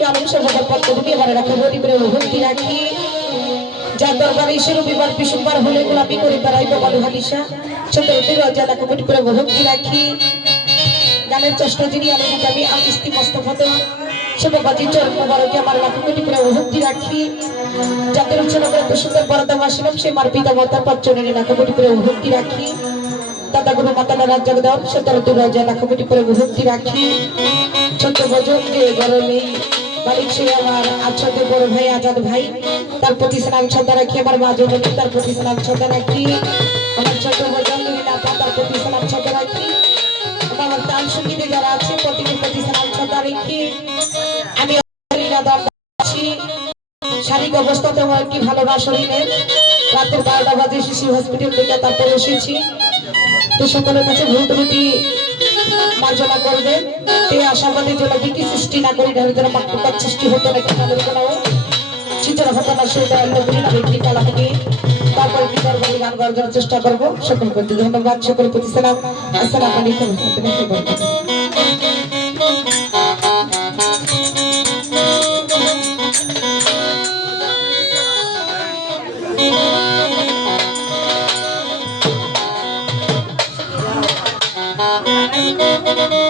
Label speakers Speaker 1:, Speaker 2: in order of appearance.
Speaker 1: কিন্তু আমি সর্বদার পক্ষ থেকে এবারে রাখা যার দরবারে এসে রবিবার বিশুবার হলে করে বেড়াইব বালু হাদিসা। সতেরোটি রাজা রাখা গতি ভক্তি রাখি। গানের চেষ্টা আমি আমি আমিস্তি মস্তফত শুভবাজি চরণ মোবারকে আমার লাখো কোটি করে রাখি। যাদের উচ্চারণ করে এত সুন্দর বরদা বাসিলাম সে মার পিতা মাতার করে ভক্তি রাখি। দাদা গুরু নারাজ জগদাম সতেরোটি রাজা লাখো কোটি করে রাখি। ছোট ভজন যে গরমে মালিক সে আমার আচ্ছাদের বড় ভাই, আজাদ ভাই। তার রাখি তার প্রতি রাখি। আমার ছোট তার প্রতি রাখি। যারা আছে প্রতি আমি শারীরিক অবস্থাতে আমার একটি ভালো না শরীরে রাতের বারোটা বাজে শিশু হসপিটাল থেকে তারপরে এসেছি। তো সকলের কাছে ভুল ত্রুটি মার্জনা করবে। এই আশাবাদী জন্য বিকি সৃষ্টি না করি ধরে যেন মাতৃকার সৃষ্টি হতো না কেন কোনো চিত্র ঘটনা দয়াল নবীন আমি একটি কলা থেকে তারপর বিচার করব গান গাওয়ার চেষ্টা করব। সকল প্রতি ধন্যবাদ, সকল প্রতি সালাম। আসসালাম আলাইকুম। Thank you.